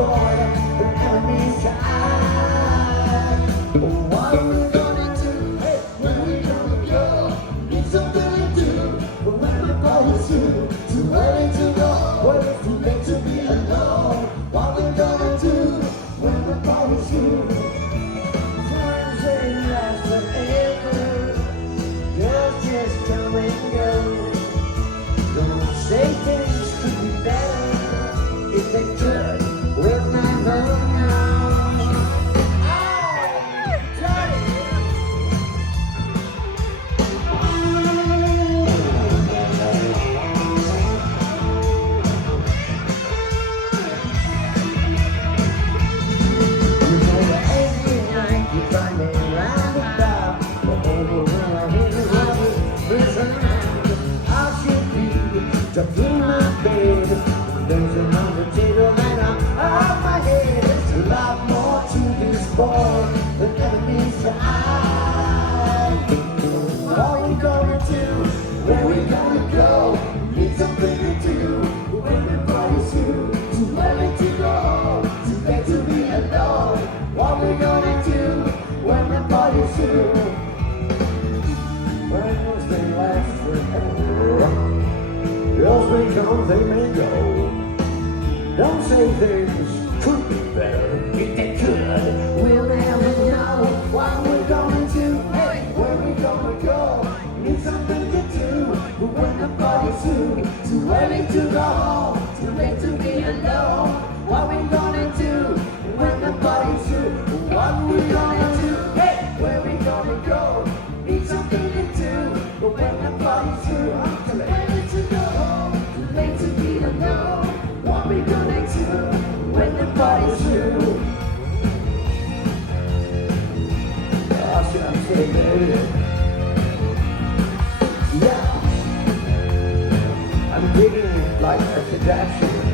boy, the enemy's side. What are we gonna do? Hey, where we gonna go? Need something to do, but when the body's too early to go. What if we meant to be alone? What we gonna do when the body's through? Times ain't last forever. Girls just come and go. Don't say things could be better. If they could, we'll never know. Oh, Johnny! You know that every night you find me round the bar, but everywhere I hear the rubber is around. I should be tucked in my bed. There's another table and I'm off my head. There's a lot more to this boy than ever meets the eye. What are we gonna do? Where we gonna go? Need something to do. When the body's too early to go, too late to be alone. What we gonna do when the body's through? Friends, they last forever. Girls may come, they may go. Don't say things could be better. If they could, we'll never know. What we're gonna do, hey, where we gonna go? Need something to do, but when the body's too early to go home, too late to be alone. What we gonna do when the body's through? What we gonna do, hey, where we gonna go? Need something to do, but when the body's through, too early to go home, too late to be alone. What we gonna do when the body's through? Oh, should I say, baby? Yeah, I'm digging it like a Kardashian.